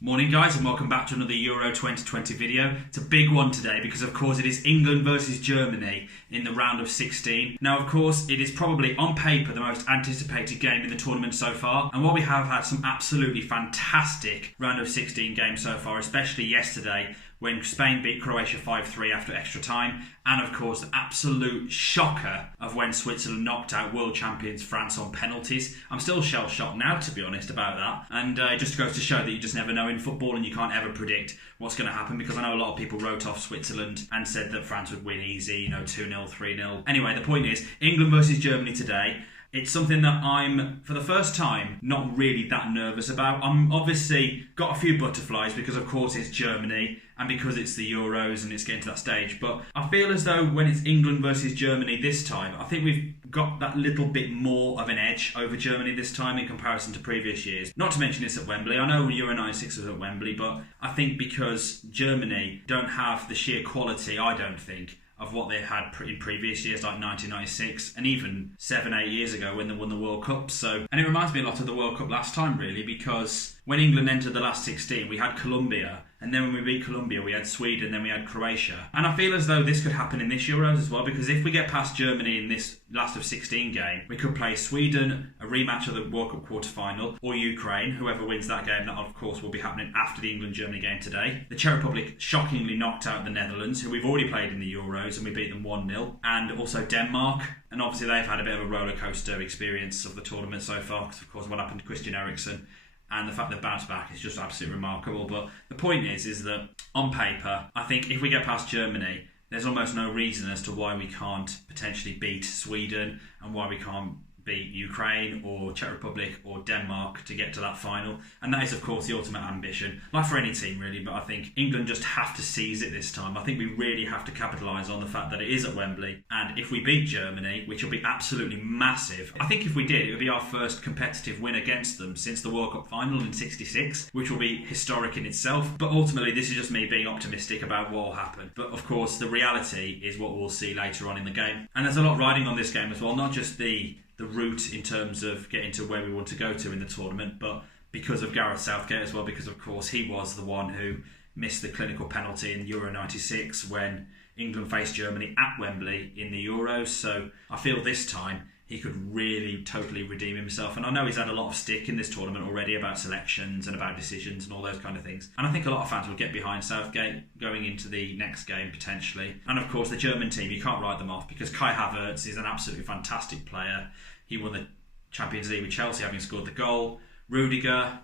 Morning guys, and welcome back to another Euro 2020 video. It's a big one today because of course it is England versus Germany in the round of 16. Now of course it is probably on paper the most anticipated game in the tournament so far, and while we have had some absolutely fantastic round of 16 games so far, especially yesterday when Spain beat Croatia 5-3 after extra time, and of course the absolute shocker of when Switzerland knocked out world champions France on penalties. I'm still shell-shocked now, to be honest, about that, and it just goes to show that you just never know in football and you can't ever predict what's going to happen, because I know a lot of people wrote off Switzerland and said that France would win easy, 2-0, 3-0. Anyway, the point is, England versus Germany today. It's something that I'm, for the first time, not really that nervous about. I'm obviously got a few butterflies because, of course, it's Germany and because it's the Euros and it's getting to that stage. But I feel as though when it's England versus Germany this time, I think we've got that little bit more of an edge over Germany this time in comparison to previous years. Not to mention it's at Wembley. I know Euro 96 was at Wembley, but I think because Germany don't have the sheer quality, I don't think, of what they had in previous years, like 1996 and even 7-8 years ago when they won the World Cup. And it reminds me a lot of the World Cup last time, really, because when England entered the last 16, we had Colombia, and then when we beat Colombia, we had Sweden, then we had Croatia. And I feel as though this could happen in this Euros as well, because if we get past Germany in this last of 16 game, we could play Sweden, a rematch of the World Cup quarter-final, or Ukraine. Whoever wins that game, that of course will be happening after the England-Germany game today. The Czech Republic shockingly knocked out the Netherlands, who we've already played in the Euros, and we beat them 1-0. And also Denmark. And obviously they've had a bit of a rollercoaster experience of the tournament so far, because of course what happened to Christian Eriksen. And the fact that bounced back is just absolutely remarkable. But the point is that on paper, I think if we get past Germany, there's almost no reason as to why we can't potentially beat Sweden and why we can't beat Ukraine or Czech Republic or Denmark to get to that final. And that is, of course, the ultimate ambition. Like for any team, really, but I think England just have to seize it this time. I think we really have to capitalise on the fact that it is at Wembley. And if we beat Germany, which will be absolutely massive, I think if we did, it would be our first competitive win against them since the World Cup final in '66, which will be historic in itself. But ultimately, this is just me being optimistic about what will happen. But of course, the reality is what we'll see later on in the game. And there's a lot riding on this game as well, not just the route in terms of getting to where we want to go to in the tournament, but because of Gareth Southgate as well, because of course he was the one who missed the clinical penalty in Euro 96 when England faced Germany at Wembley in the Euros. So I feel this time he could really totally redeem himself. And I know he's had a lot of stick in this tournament already about selections and about decisions and all those kind of things. And I think a lot of fans will get behind Southgate going into the next game potentially. And of course the German team, you can't write them off because Kai Havertz is an absolutely fantastic player. He won the Champions League with Chelsea having scored the goal. Rudiger,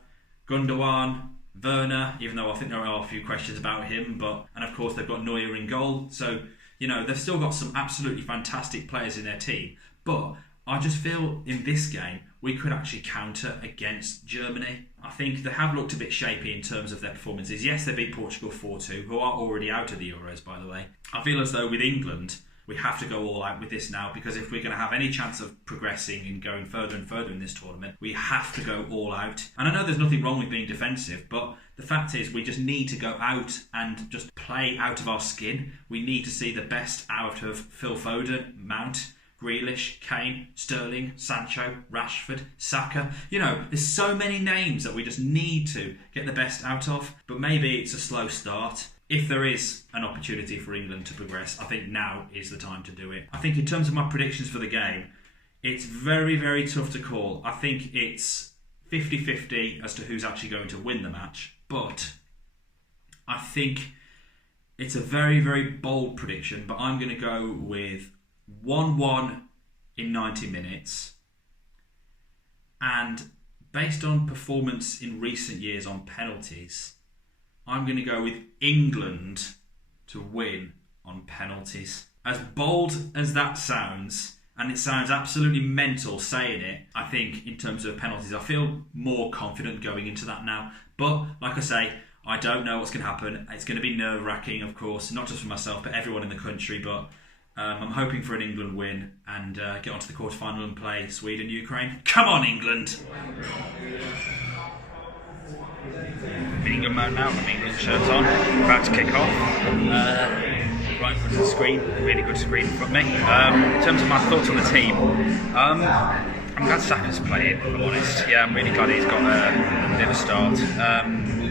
Gundogan, Werner, even though I think there are a few questions about him, and of course they've got Neuer in goal. So, they've still got some absolutely fantastic players in their team. But I just feel in this game we could actually counter against Germany. I think they have looked a bit shapy in terms of their performances. Yes, they beat Portugal 4-2, who are already out of the Euros, by the way. I feel as though with England, we have to go all out with this now, because if we're going to have any chance of progressing and going further and further in this tournament, we have to go all out. And I know there's nothing wrong with being defensive, but the fact is we just need to go out and just play out of our skin. We need to see the best out of Phil Foden, Mount, Grealish, Kane, Sterling, Sancho, Rashford, Saka. There's so many names that we just need to get the best out of. But maybe it's a slow start. If there is an opportunity for England to progress, I think now is the time to do it. I think in terms of my predictions for the game, it's very, very tough to call. I think it's 50-50 as to who's actually going to win the match. But I think it's a very, very bold prediction. But I'm going to go with 1-1 in 90 minutes. And based on performance in recent years on penalties, I'm going to go with England to win on penalties. As bold as that sounds, and it sounds absolutely mental saying it, I think in terms of penalties, I feel more confident going into that now. But like I say, I don't know what's going to happen. It's going to be nerve-wracking, of course, not just for myself, but everyone in the country. But I'm hoping for an England win and get onto the quarter-final and play Sweden-Ukraine. Come on, England! England mode now, with England shirts on, about to kick off. Right in front of the screen, really good screen in front of me. In terms of my thoughts on the team, I'm glad Saka's playing, if I'm honest. Yeah, I'm really glad he's got a bit of a start.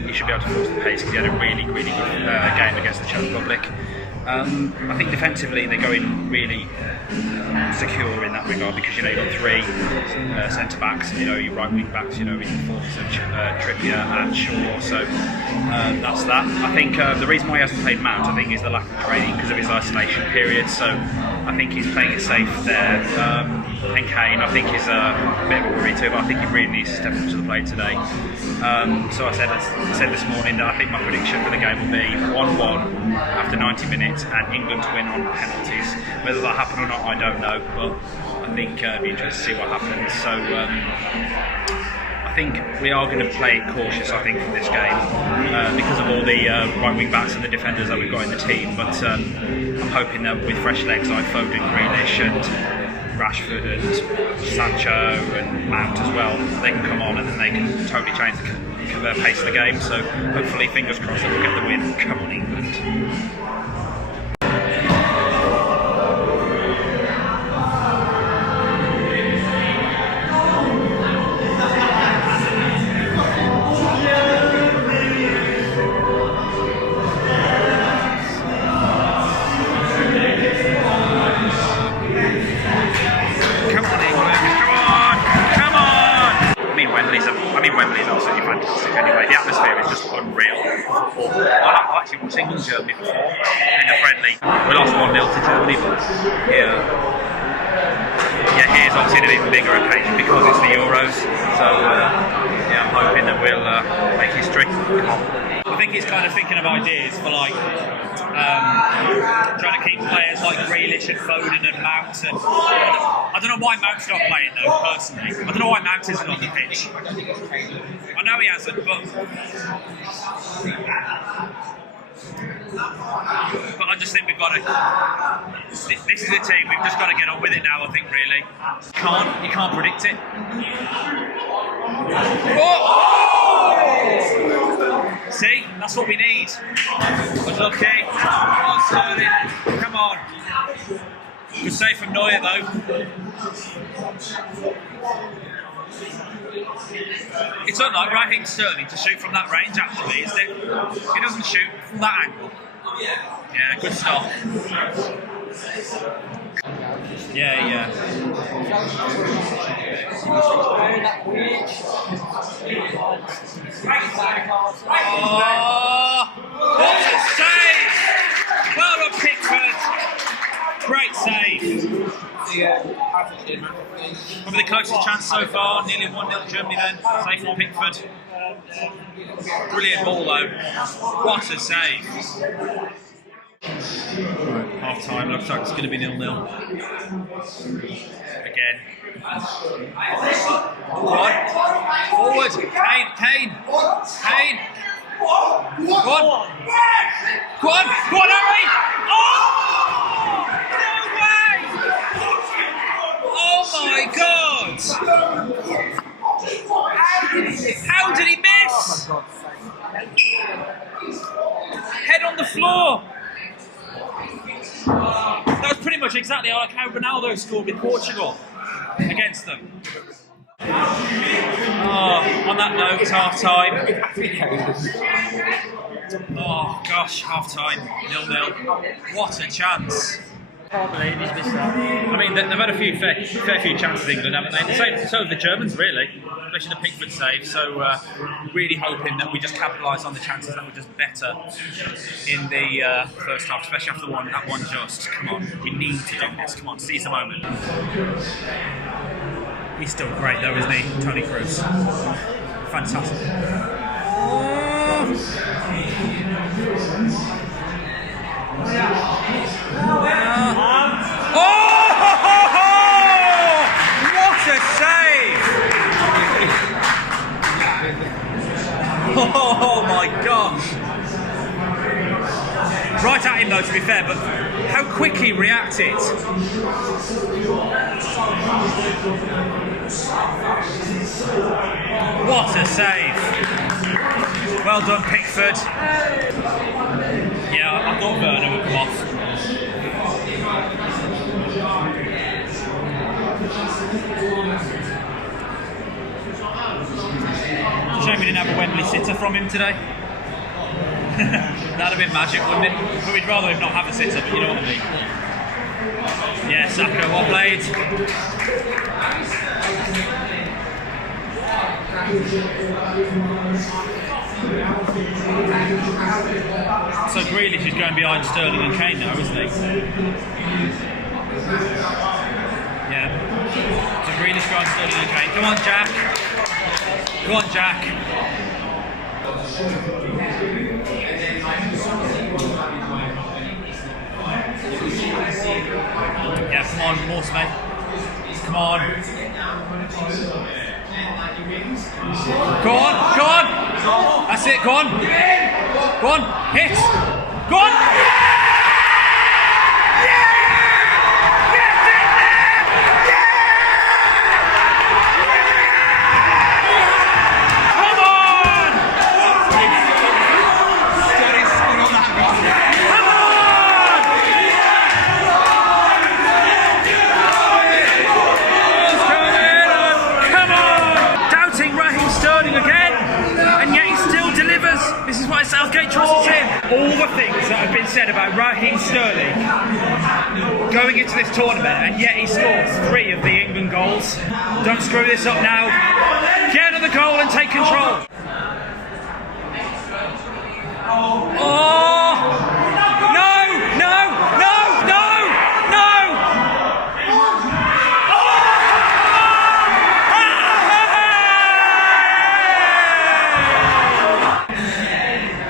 He should be able to force the pace because he had a really good game against the Czech Republic. I think defensively they're going really secure in that regard because you've got three centre backs, your right wing backs, in the forms of Trippier and Shaw. So that's that. I think the reason why he hasn't played Mount, I think, is the lack of training because of his isolation period. So I think he's playing it safe there. And Kane, I think, is a bit of a worry too, but I think he really needs to step up to the plate today. So I said this morning that I think my prediction for the game will be 1-1 after 90 minutes and England to win on penalties. Whether that happen or not, I don't know, but I think it'll be interesting to see what happens. So I think we are going to play cautious, I think, in this game because of all the right wing backs and the defenders that we've got in the team. But I'm hoping that with fresh legs like Foden, Grealish and Rashford and Sancho and Mount as well, they can come on and then they can totally change the pace of the game. So hopefully, fingers crossed, that we'll get the win. Come on, England. Wembley's absolutely fantastic anyway. The atmosphere is just unreal. I actually watched England Germany before in a friendly. We lost 1-0 to Germany, but here's obviously an even bigger occasion because it's the Euros. So I'm hoping that we'll make history. I think it's kind of thinking of ideas for trying to keep players like Grealish and Foden and Mount. And I don't know why Mount's not playing though, personally. I don't know why Mount isn't on the pitch. I know he hasn't, but I just think we've got to. This is the team. We've just got to get on with it now. I think really. You can't predict it. See, that's what we need. Was lucky. Come on, Sterling. Come on. Good save from Neuer though. It's unlike Raheem Sterling to shoot from that range, actually, isn't it? He doesn't shoot from that angle. Yeah, good stop. Yeah. Oh, what a save! Well done, Pickford. Great save. Probably the closest chance so far, nearly 1-0 Germany then. Save from Pickford. Brilliant ball though. What a save. Half time, looks like it's going to be 0-0. Again. Go on. Forward. Kane. Go on. Harry! Oh! No way! Oh my God! How did he miss? Head on the floor. That was pretty much exactly like how Ronaldo scored with Portugal against them. On that note, it's half time. Oh gosh, half time, 0-0. What a chance! I can't believe he's missed that. I mean, they've had a fair few chances, England, haven't they? So have the Germans, really, especially the Pickford save. So really hoping that we just capitalise on the chances that were just better in the first half, especially after that one just. Come on, we need to do this. Come on, seize the moment. He's still great though, isn't he? Toni Kroos. Fantastic. What a save! Oh my gosh! Right at him though, to be fair, but how quick he reacted. What a save! Well done, Pickford. Yeah, I thought Werner would come off. Shame we didn't have a Wembley sitter from him today. That'd have been magic, wouldn't it? But we'd rather him not have a sit-up, you know what I mean? Yeah, Saka, well played. So Grealish is going behind Sterling and Kane now, isn't he? Yeah. So Grealish behind Sterling and Kane. Come on, Jack. Go on, Jack. Yeah, come on, more Smith. Come on. Go on, go on. That's it, go on. Go on, hit. Go on. Southgate trusts him. All the things that have been said about Raheem Sterling going into this tournament, and yet he scores 3 of the England goals. Don't screw this up now. Get another goal and take control. Oh! No! No! No! No! No!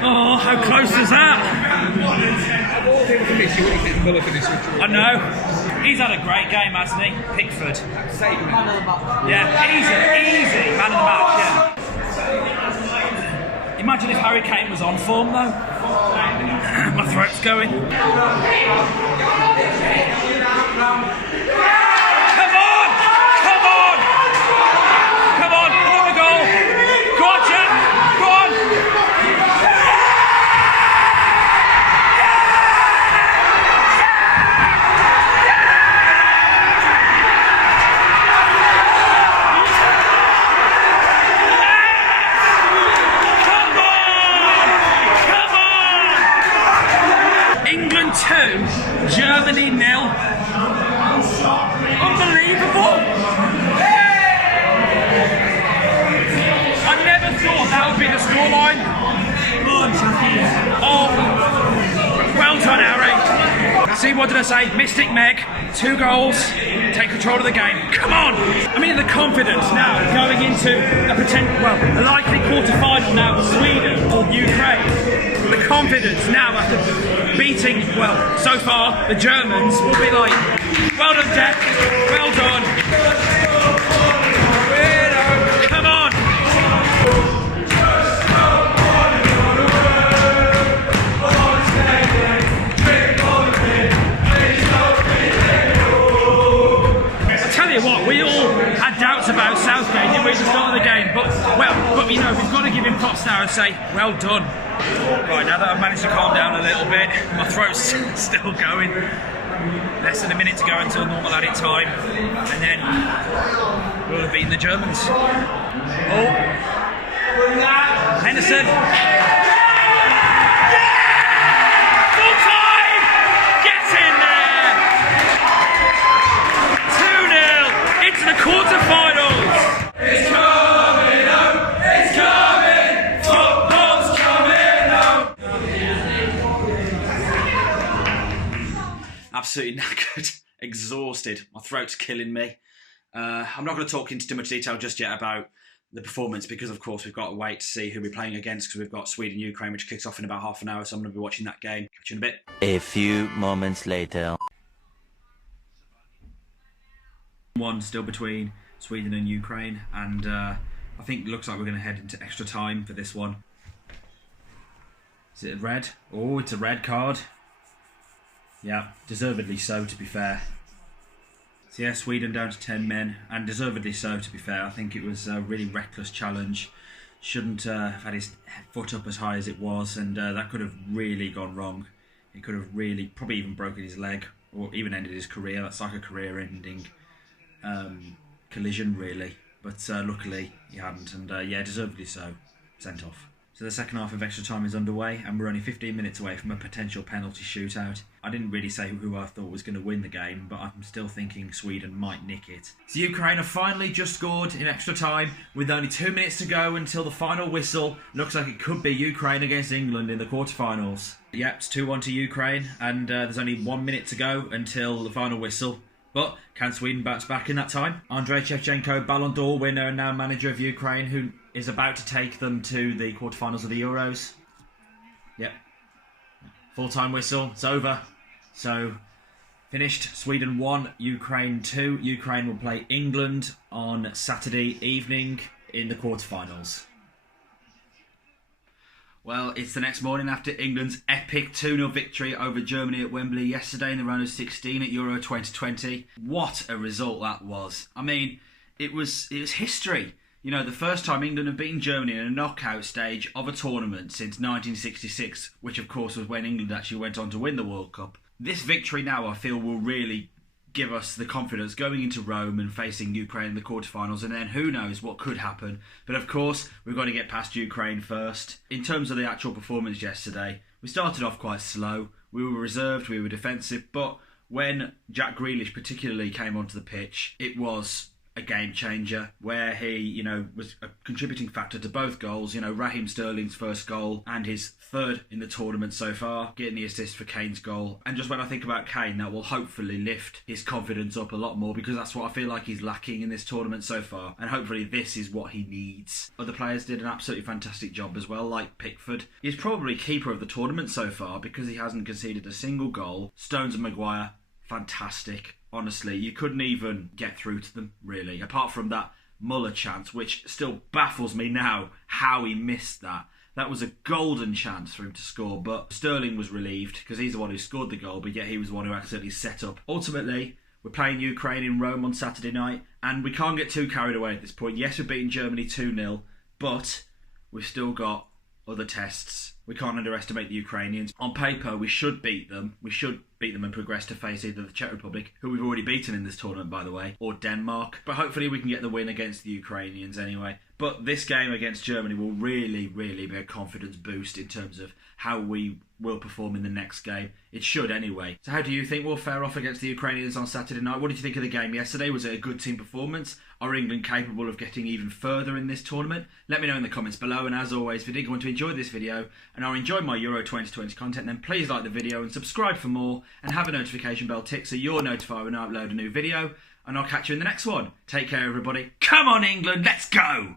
Oh, how close is that? I know. He's had a great game, hasn't he? Pickford. Yeah, easy man of the match, yeah. Imagine if Harry Kane was on form though. My throat's going. Come on! Come on! Come on! On the goal! Go on, Jack! Go on! Germany 0. Unbelievable! I never thought that would be the scoreline. Oh, well done, Harry. See, what did I say? Mystic Meg, 2 goals, take control of the game. Come on! I mean, the confidence now going into a likely quarter-final now with Sweden or Ukraine. The confidence now after beating, so far, the Germans will be like, well done, Jack, well done. Come on. I tell you what, we all had doubts about Southgate, didn't we, at the start of the game, but you know, we've got to give him props now and say, well done. Right, now that I've managed to calm down a little bit, my throat's still going. Less than a minute to go until normal added time, and then we'll have beaten the Germans. Oh, Henderson. Full time! Get in there! 2-0 into the quarterfinals. It's coming up! It's coming! Football's coming up! Absolutely knackered, exhausted. My throat's killing me. I'm not going to talk into too much detail just yet about the performance because, of course, we've got to wait to see who we're playing against because we've got Sweden-Ukraine, which kicks off in about half an hour, so I'm going to be watching that game. Catch you in a bit. A few moments later. 1 still between Sweden and Ukraine, and I think it looks like we're going to head into extra time for this one. Is it red? Oh, it's a red card. Yeah, deservedly so, to be fair. So yeah, Sweden down to 10 men, and deservedly so, to be fair. I think it was a really reckless challenge. Shouldn't have had his foot up as high as it was, and that could have really gone wrong. It could have really, probably even broken his leg, or even ended his career. That's like a career-ending collision, really. But luckily, he hadn't, and yeah, deservedly so. Sent off. So the second half of extra time is underway, and we're only 15 minutes away from a potential penalty shootout. I didn't really say who I thought was going to win the game, but I'm still thinking Sweden might nick it. So Ukraine have finally just scored in extra time, with only 2 minutes to go until the final whistle. Looks like it could be Ukraine against England in the quarterfinals. Yep, it's 2-1 to Ukraine, and there's only 1 minute to go until the final whistle. But can Sweden bounce back in that time? Andrei Shevchenko, Ballon d'Or winner and now manager of Ukraine, who is about to take them to the quarterfinals of the Euros. Yep. Full-time whistle. It's over. So, finished. Sweden 1, Ukraine 2. Ukraine will play England on Saturday evening in the quarterfinals. Well, it's the next morning after England's epic 2-0 victory over Germany at Wembley yesterday in the round of 16 at Euro 2020. What a result that was. I mean, it was history. You know, the first time England have beaten Germany in a knockout stage of a tournament since 1966, which of course was when England actually went on to win the World Cup. This victory now, I feel, will really give us the confidence going into Rome and facing Ukraine in the quarterfinals, and then who knows what could happen. But of course, we've got to get past Ukraine first. In terms of the actual performance yesterday, we started off quite slow. We were reserved, we were defensive, but when Jack Grealish particularly came onto the pitch, it was a game changer where he, you know, was a contributing factor to both goals. You know, Raheem Sterling's first goal and his third in the tournament so far, getting the assist for Kane's goal. And just when I think about Kane, that will hopefully lift his confidence up a lot more, because that's what I feel like he's lacking in this tournament so far. And hopefully this is what he needs. Other players did an absolutely fantastic job as well, like Pickford. He's probably keeper of the tournament so far because he hasn't conceded a single goal. Stones and Maguire, fantastic. Honestly, you couldn't even get through to them, really. Apart from that Muller chance, which still baffles me now how he missed that. That was a golden chance for him to score, but Sterling was relieved because he's the one who scored the goal, but yet he was the one who accidentally set up. Ultimately, we're playing Ukraine in Rome on Saturday night, and we can't get too carried away at this point. Yes, we're beating Germany 2-0, but we've still got other tests. We can't underestimate the Ukrainians. On paper, we should beat them. We should beat them and progress to face either the Czech Republic, who we've already beaten in this tournament, by the way, or Denmark. But hopefully we can get the win against the Ukrainians anyway. But this game against Germany will really, really be a confidence boost in terms of how we will perform in the next game. It should anyway. So how do you think we'll fare off against the Ukrainians on Saturday night? What did you think of the game yesterday? Was it a good team performance? Are England capable of getting even further in this tournament? Let me know in the comments below. And as always, if you did want to enjoy this video and are enjoying my Euro 2020 content, then please like the video and subscribe for more, and have a notification bell tick so you're notified when I upload a new video. And I'll catch you in the next one. Take care, everybody. Come on, England, let's go!